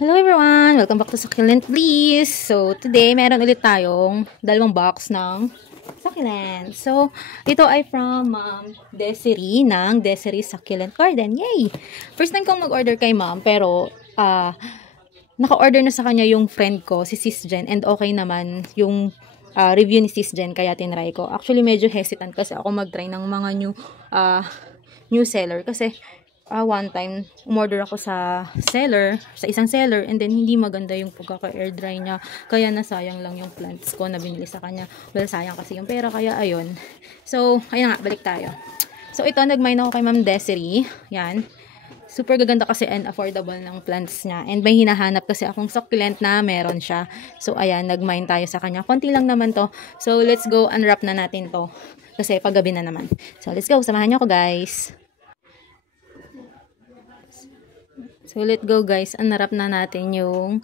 Hello everyone! Welcome back to Succulent Bliss! So, today, meron ulit tayong dalawang box ng succulent. So, ito ay from Ma'am Desiree ng Desiree Succulent Garden. Yay! First time kong mag-order kay Ma'am, pero naka-order na sa kanya yung friend ko, si Sis Jen, and okay naman yung review ni Sis Jen, kaya tinry ko. Actually, medyo hesitant kasi ako mag-try ng mga new seller kasi one time, umorder ako sa isang seller, and then hindi maganda yung pagkaka-air dry niya. Kaya nasayang lang yung plants ko na binili sa kanya. Well, sayang kasi yung pera, kaya ayun. So, ayun nga, balik tayo. So, ito, nag-mine ako kay Ma'am Desiree. Yan. Super gaganda kasi and affordable ng plants niya. And may hinahanap kasi akong succulent na meron siya. So, ayan, nag-mine tayo sa kanya. Konti lang naman to. So, let's go unwrap na natin to. Kasi paggabi na naman. So, let's go. Samahan niyo ako, guys. So, let's go guys. Unwrap na natin yung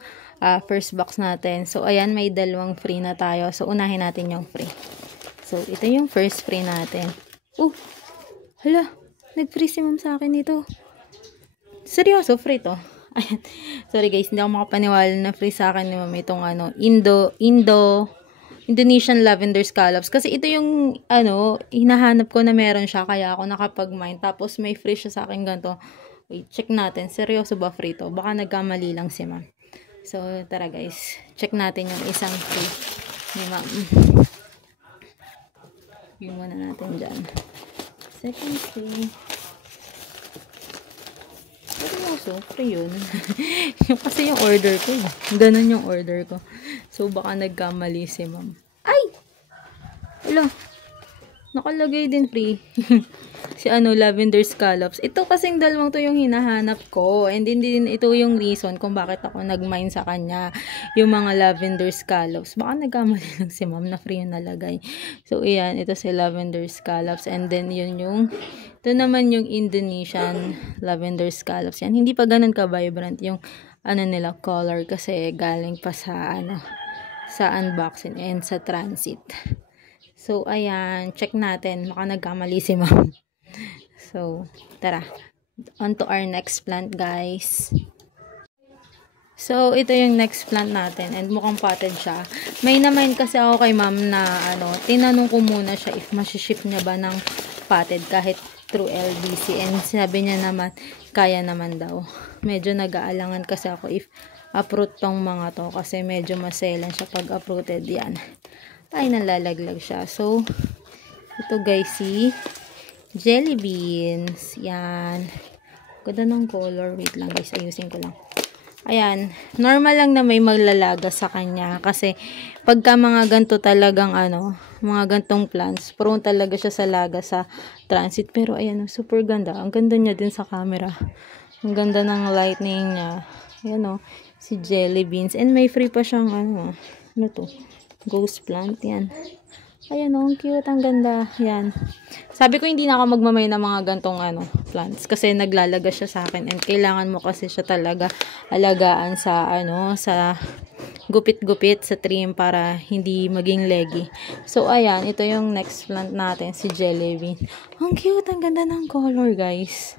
first box natin. So, ayan, may dalawang free na tayo. So, unahin natin yung free. So, ito yung first free natin. Hala, nag-free si Ma'am sa akin ito. Seryoso, free to. Ayan. Sorry guys, hindi ako makapaniwala na free sa akin ni Ma'am itong Indonesian lavender scallops. Kasi ito yung, hinahanap ko na meron siya. Kaya ako nakapag-mine. Tapos, may free siya sa akin ganito. Wait, check natin. Seryoso ba free to? Baka nagkamali lang si Ma'am. So, tara guys. Check natin yung isang free ni Ma'am. Yung muna natin dyan. Second free. Seryoso, free yun. Yung kasi yung order ko. Ganun yung order ko. So, baka nagkamali si Ma'am. Ay! Wala. Nakalagay din free. Si lavender scallops. Ito kasing dalawang to yung hinahanap ko. And hindi din ito yung reason kung bakit ako nag-mine sa kanya. Yung mga lavender scallops. Baka nagkamali lang si Ma'am na free yung nalagay. So, ayan. Ito si lavender scallops. And then, ito naman yung Indonesian lavender scallops. Yan. Hindi pa ganun ka-vibrant yung nila color kasi galing pa sa unboxing and sa transit. So, ayan. Check natin. Baka nagkamali si Ma'am. So, tara. On to our next plant, guys. So, ito yung next plant natin. And mukhang potted siya. May naman kasi ako kay Ma'am na, tinanong ko muna siya if masiship niya ba ng potted kahit through LBC. And sinabi niya naman, kaya naman daw. Medyo nag-aalangan kasi ako if uproot tong mga to. Kasi medyo maselan siya pag uprooted yan. Ay, nalalaglag siya. So, ito guys, si jelly beans. Yan. Ganda ng color. Wait lang guys, ayusin ko lang. Ayan. Normal lang na may maglalaga sa kanya. Kasi, pagka mga ganito talagang, mga gantong plants, prone talaga siya sa laga sa transit. Pero, ayan, super ganda. Ang ganda niya din sa camera. Ang ganda ng lightning niya. Ayan, si jelly beans. And may free pa siyang, ano to? Ghost plant. Yan. Ayan, ang cute. Ang ganda. Yan. Sabi ko, hindi na ako magmamay ng mga gantong, plants. Kasi naglalaga siya sa akin. And kailangan mo kasi siya talaga alagaan sa, sa gupit-gupit sa trim para hindi maging leggy. So, ayan. Ito yung next plant natin, si jelly bean. Ang cute. Ang ganda ng color, guys.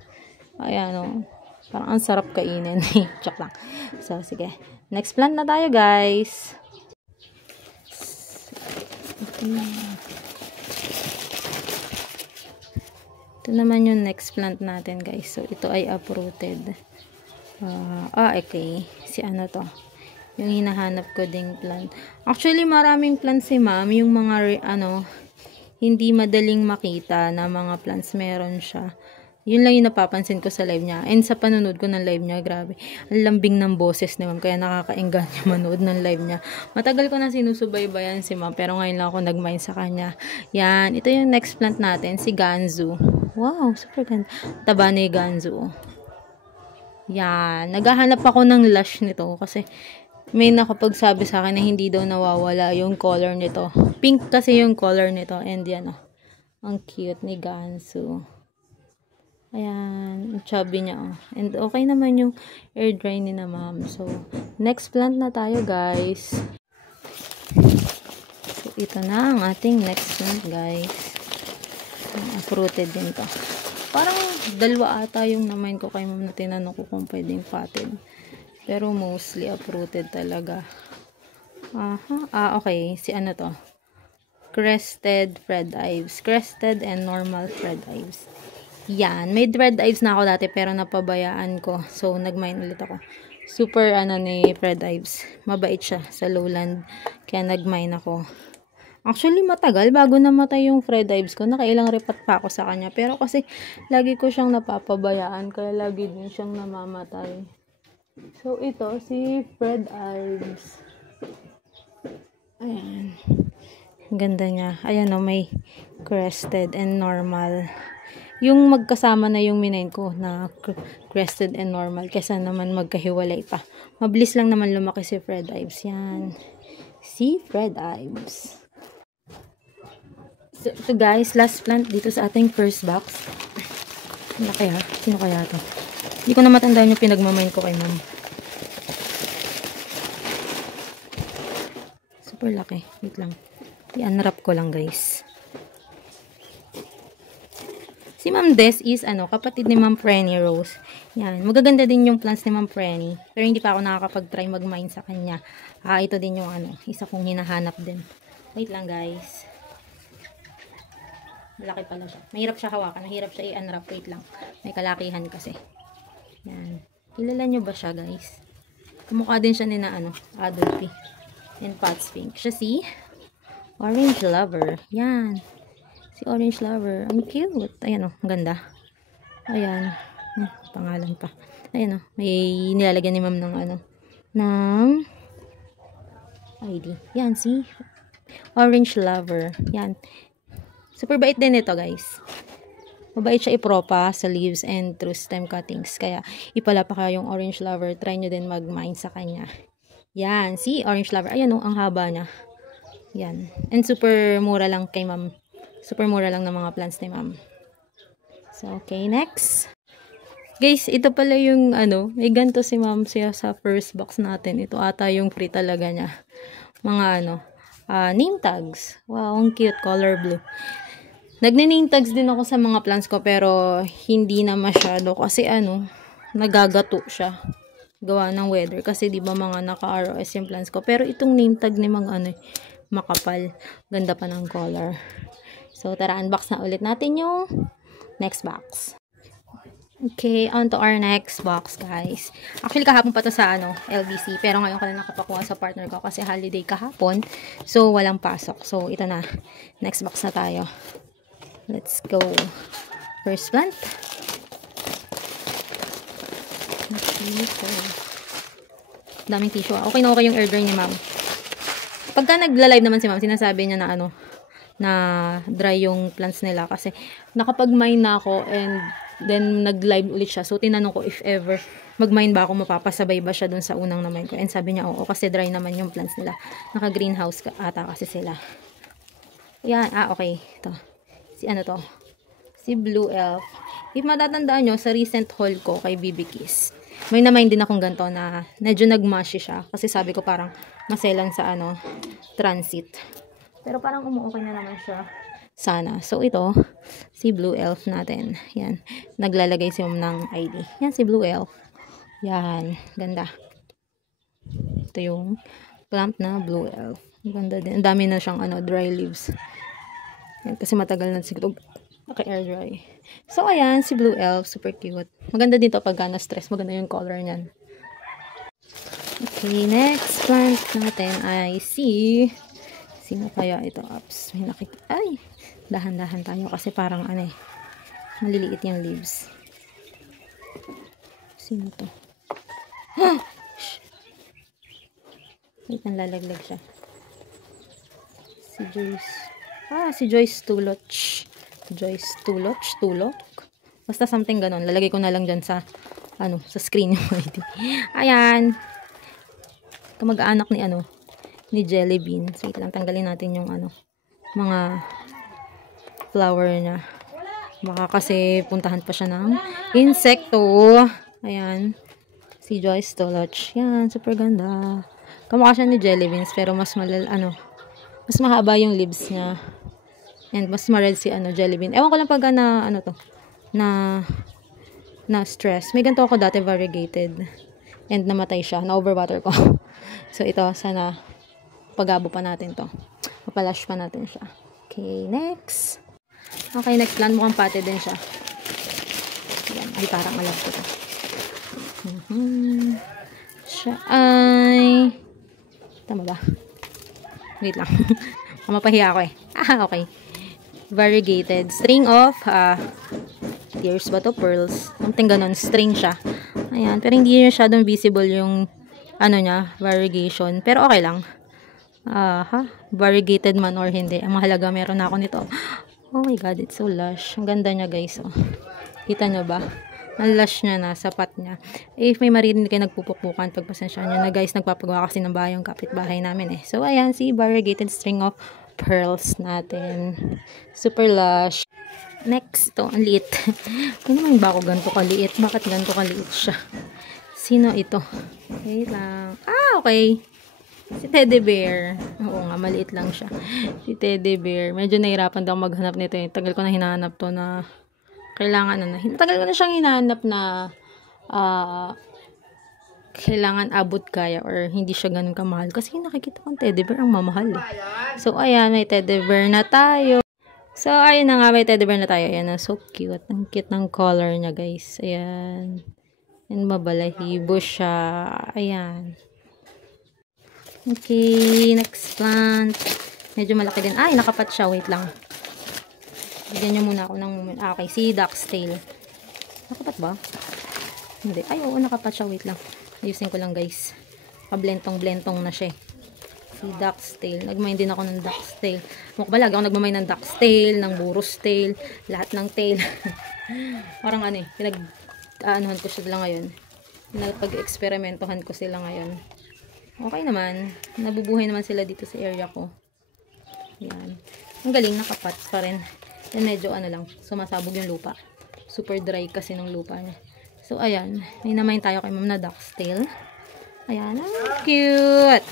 Ayan, parang ang sarap kainin. Chok lang. So, sige. Next plant na tayo, guys. Ito naman yung next plant natin, guys. So, ito ay uprooted. Okay. Si to? Yung hinahanap ko ding plant. Actually, maraming plants si Ma'am. Yung mga, hindi madaling makita na mga plants meron siya. Yun lang yung napapansin ko sa live niya. And sa panonood ko ng live niya, grabe. Ang lambing ng boses ni Ma'am. Kaya nakakaengganyo manood ng live niya. Matagal ko na sinusubaybayan si Ma'am. Pero ngayon lang ako nag-mine sa kanya. Yan. Ito yung next plant natin. Si Ganzu. Wow. Super ganda. Taba ni Ganzu. Yan. Naghahanap ako ng lush nito. Kasi may nakapagsabi sa akin na hindi daw nawawala yung color nito. Pink kasi yung color nito. And yan, ang cute ni Ganzu. Ayan, ang chubby niya, And okay naman yung air dry ni na Ma'am. So, next plant na tayo, guys. So, ito na ang ating next plant, guys. Fruited din to. Parang dalawa ata yung na-mine ko kay Ma'am na tinanong ko kung pwedeng potted. Pero mostly uprooted talaga. Okay. Si ano to? Crested Red Ives. Crested and normal Red Ives. Yan. May Red Ives na ako dati pero napabayaan ko. So, nag-mine ulit ako. Super ni Red Ives. Mabait siya sa lowland. Kaya nag-mine ako. Actually, matagal. Bago namatay yung Red Ives ko, nakailang repat pa ako sa kanya. Pero kasi, lagi ko siyang napapabayaan. Kaya lagi din siyang namamatay. So, ito, si Red Ives. Ayan. Ganda niya. Ayan o, may crested and normal. Yung magkasama na yung minain ko na crested and normal. Kesa naman magkahiwalay pa. Mabilis lang naman lumaki si Red Ives. Yan. Si Red Ives. So, ito guys, last plant dito sa ating first box. Ano kaya? Sino kaya to? Hindi ko na matandaan yung pinagmamain ko kay ma'am. Super laki. Wait lang. I-unwrap ko lang guys. Si Ma'am Des is kapatid ni Ma'am Frenny Rose. Yan. Magaganda din yung plants ni Ma'am Frenny. Pero hindi pa ako nakakapag-try mag-mine sa kanya. Ito din yung isa kong hinahanap din. Wait lang guys. Malaki pala siya. Mahirap siya hawakan. Mahirap siya i-unwrap. Wait lang. May kalakihan kasi. Yan. Kilala nyo ba siya guys? Kumukha din siya ni na Adolphe. And Pots Pink. Siya si Orange Lover. Yan. Si Orange Lover. Ang cute. Ayan o. Ang ganda. Ayan. Pangalan pa. Ayan o. May nilalagyan ni ma'am ng ng ID. Yan. Si Orange Lover. Yan. Super bait din ito guys. Mabait siya ipropa sa leaves and through stem cuttings. Kaya ipala pa kayo yung Orange Lover. Try nyo din mag-mine sa kanya. Yan. Si Orange Lover. Ayan o. Ang haba niya. Yan. And super mura lang kay ma'am. Super mura lang ng mga plants ni ma'am. So, okay. Next. Guys, ito pala yung may ganito si ma'am siya sa first box natin. Ito ata yung free talaga niya. Mga name tags. Wow, ang cute. Color blue. Nagne-name tags din ako sa mga plants ko pero hindi na masyado kasi nagagato siya. Gawa ng weather kasi di ba mga naka-ROS yung plants ko. Pero itong name tag ni mga makapal. Ganda pa ng color. So, tara, unbox na ulit natin yung next box. Okay, on to our next box, guys. Actually, kahapon pa to sa LBC. Pero ngayon ko na nakapakuha sa partner ko kasi holiday kahapon. So, walang pasok. So, ito na. Next box na tayo. Let's go. First plant. Daming tissue. Okay na okay yung order ni ma'am. Pagka nagla-live naman si ma'am, sinasabi niya na na dry yung plants nila kasi nakapag-mine na ako and then nag-live ulit siya. So, tinanong ko if ever mag-mine ba ako, mapapasabay ba siya dun sa unang na-mine ko. And sabi niya, oo, kasi dry naman yung plants nila. Naka-greenhouse ata kasi sila. Yan, okay. Ito. Si to? Si Blue Elf. If matatandaan nyo, sa recent haul ko kay BB Kiss, may na-mine din akong ganito na medyo nag-mushy siya. Kasi sabi ko parang maselan sa transit. Pero parang umuukay na naman siya. Sana. So, ito, si Blue Elf natin. Yan. Naglalagay si ma'am ng ID. Yan, si Blue Elf. Yan. Ganda. Ito yung plant na Blue Elf. Ganda din. Ang dami na siyang dry leaves. Yan, kasi matagal na siguro naka-air dry. So, ayan, si Blue Elf. Super cute. Maganda dito pag na-stress. Maganda yung color niyan. Okay, next plant natin ay si... Sino kaya ito? Ups. May nakikita. Ay! Dahan-dahan tayo kasi parang maliliit yung leaves. Sino to? Ah! Wait, nalalaglag siya. Si Joyce. Si Joyce Tuloch. Joyce Tuloch? Tulok? Basta something ganon. Lalagay ko na lang dyan sa sa screen yung ID. Ayan. Kamag-anak ni Jelly Bean. So, wait lang, tanggalin natin yung mga flower niya. Baka kasi puntahan pa siya ng insekto. Ayan. Si Joyce Tuloch. Yan, super ganda. Kamukha siya ni Jelly Beans, pero mas mas mahaba yung leaves niya. And mas ma-red si Jelly Bean. Ewan ko lang pag na stress. May ganito ako dati variegated. and namatay siya. Na-overwater ko. So, ito, sana pagabo pa natin to. Papalash pa natin siya. Okay, next. Okay, next plant. Mukhang pate din siya. Ayan. Ay, parang alam ko to. Siya ay... Tama ba? Wait lang. Mapahiya ako eh. Okay. Variegated. String of tears ba to? Pearls. Something ganun. String siya. Ayan. Pero hindi masyadong visible yung ano niya, variegation. Pero okay lang. Variegated man or hindi. Ang mahalaga meron na ako nito. Oh my god, it's so lush. Ang ganda niya guys. Oh. Kita nyo ba? Ang lush niya na, sapat niya. If may marinig kayo nagpupukpukan, pagpasensya nyo na guys, nagpapagawa kasi ng bahay yung kapitbahay namin eh. So ayan, si variegated string of pearls natin. Super lush. Next, ito, ang liit. Ano naman ba ako ganito kaliit? Bakit ganito kaliit siya? Sino ito? Wait lang. Okay. Si Teddy Bear. Oo nga, maliit lang siya. Si Teddy Bear. Medyo nahirapan daw maghanap nito eh. Tagal ko na hinahanap to na kailangan na. Tagal ko na siyang hinahanap na kailangan abot kaya or hindi siya ganun kamahal. Kasi nakikita kong Teddy Bear ang mamahal eh. So, ayan, may Teddy Bear na tayo. So, ayun na nga, may Teddy Bear na tayo. Ayan, so cute. Ang cute ng color niya, guys. Ayan. And mabalahibo siya. Ayan. Okay, next plant. Medyo malaki din. Ay, nakapat siya. Wait lang. Bigyan nyo muna ako ng moment. Okay, si Duck's Tail. Nakapat ba? Hindi. Ay, oo, nakapat siya. Wait lang. Ayusin ko lang, guys. Pablentong-blentong na siya. Si Duck's Tail. Nagmain din ako ng Duck's Tail. Mukbalag ako nagmamain ng Duck's Tail, ng Burro's Tail, lahat ng tail. Parang ano eh, pinag-aanuhan ko sila ngayon. Pinag-experimentohan ko sila ngayon. Okay naman. Nabubuhay naman sila dito sa area ko. Yan. Ang galing, nakapats pa rin. And medyo ano lang, sumasabog yung lupa. Super dry kasi ng lupa niya. So, ayan. May namain tayo kay ma'am na Duck's Tail. Ayan. Cute!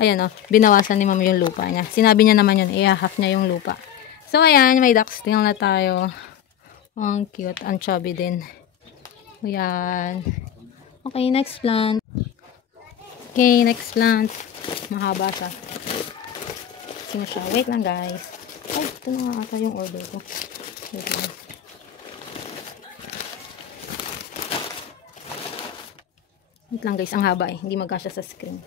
Ayan o, binawasan ni ma'am yung lupa niya. Sinabi niya naman yun, i-half niya yung lupa. So, ayan. May Duck's Tail na tayo. Ang cute. Ang chubby din. Ayan. Okay, next plant. Okay, next plant. Mahaba siya. Sino siya? Wait lang, guys. Ay, ito na nga ata yung order ko. Wait lang. Wait lang, guys. Ang haba eh. Hindi magkasya sa screen.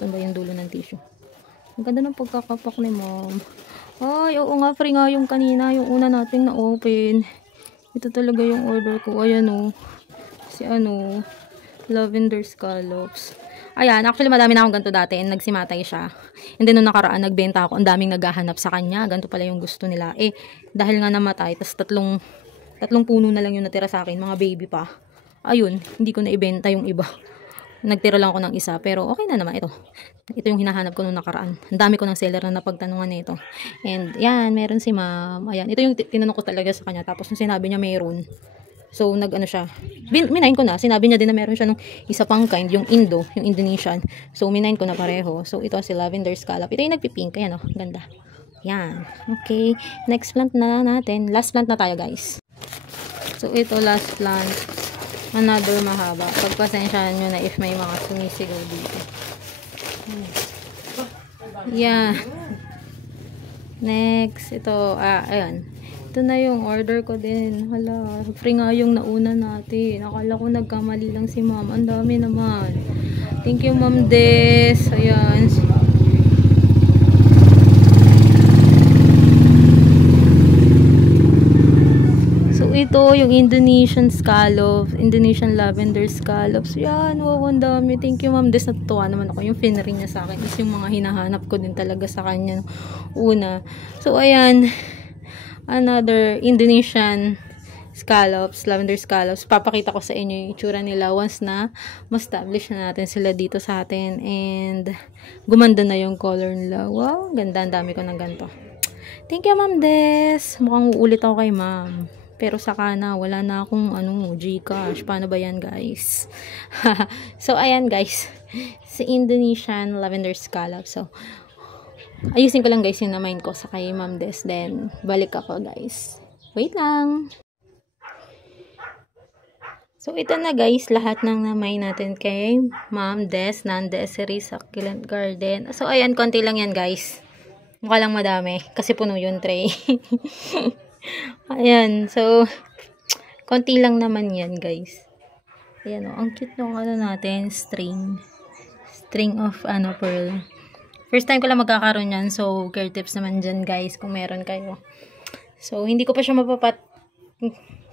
Saan ba yung dulo ng tissue? Ang ganda ng pagkakapak ni mom. Ay, oo nga. Free nga yung kanina. Yung una nating na-open. Ito talaga yung order ko. Ayan o. Si ano... lavender scallops. Ayan, actually madami na akong ganito dati and nagsimatay siya. And then nung nakaraan, nagbenta ako. Ang daming naghahanap sa kanya. Ganito pala yung gusto nila. Eh, dahil nga namatay, tas tatlong puno na lang yung natira sa akin. Mga baby pa. Ayun, hindi ko na ibenta yung iba. Nagtira lang ako ng isa. Pero okay na naman ito. Ito yung hinahanap ko nung nakaraan. Ang dami ko ng seller na napagtanungan nito. And yan, meron si ma'am. Ayan, ito yung tinanong ko talaga sa kanya. Tapos nung sinabi niya meron. So, nag-ano siya. Minain ko na. Sinabi niya din na meron siya nung isa pang kind, yung Indo, yung Indonesian. So, minain ko na pareho. So, ito si lavender scallop. Ito yung nagpipink. Ayan o. Ganda. Yan. Okay. Next plant na natin. Last plant na tayo, guys. So, ito last plant. Another mahaba. Pagpasensyahan nyo na if may mga sumisigaw dito. Yan. Next. Ito. Ayan. Ito na yung order ko din. Hala, free nga yung nauna natin. Akala ko nagkamali lang si ma'am. Ang dami naman. Thank you, Ma'am Des. Ayan. So, ito yung Indonesian scallops. Indonesian lavender scallops. Yan, wow, ang dami. Thank you, Ma'am Des. Natutuwa naman ako. Yung finry niya sa akin is yung mga hinahanap ko din talaga sa kanya. Una. So, ayan. Another Indonesian scallops, lavender scallops. Papakita ko sa inyo yung itsura nila once na ma-establish na natin sila dito sa atin and gumanda na yung color nila. Wow, ganda. Ang dami ko ng ganito. Thank you, Ma'am Des. Mukhang uulit ako kay ma'am. Pero saka na, wala na akong Gcash. Paano ba yan, guys? So, ayan, guys. Si Indonesian lavender scallops. So, ayusin ko lang guys yung na-mind ko sa kay Ma'am Des. Then, balik ako guys. Wait lang. So, ito na guys, lahat ng namay natin kay Ma'am Des, non-Desiree Succulent Garden. So, ayan, konti lang yan guys. Mukha lang madami, kasi puno yung tray. Ayan, so, konti lang naman yan guys. Ayan o, ang cute nung ano natin, string of pearl. First time ko lang magkakaroon yan, so, care tips naman dyan guys, kung meron kayo. So, hindi ko pa siya mapapat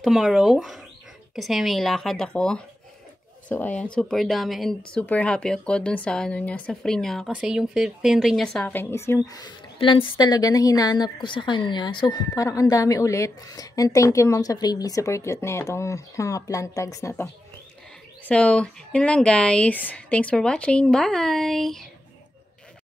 tomorrow. Kasi may lakad ako. So, ayan. Super dami. And super happy ako dun sa niya. Sa free niya. Kasi yung free niya sa akin is yung plants talaga na hinanap ko sa kanya. So, parang ang dami ulit. And thank you ma'am sa freebie. Super cute na itong mga plant tags na to. So, yun lang guys. Thanks for watching. Bye!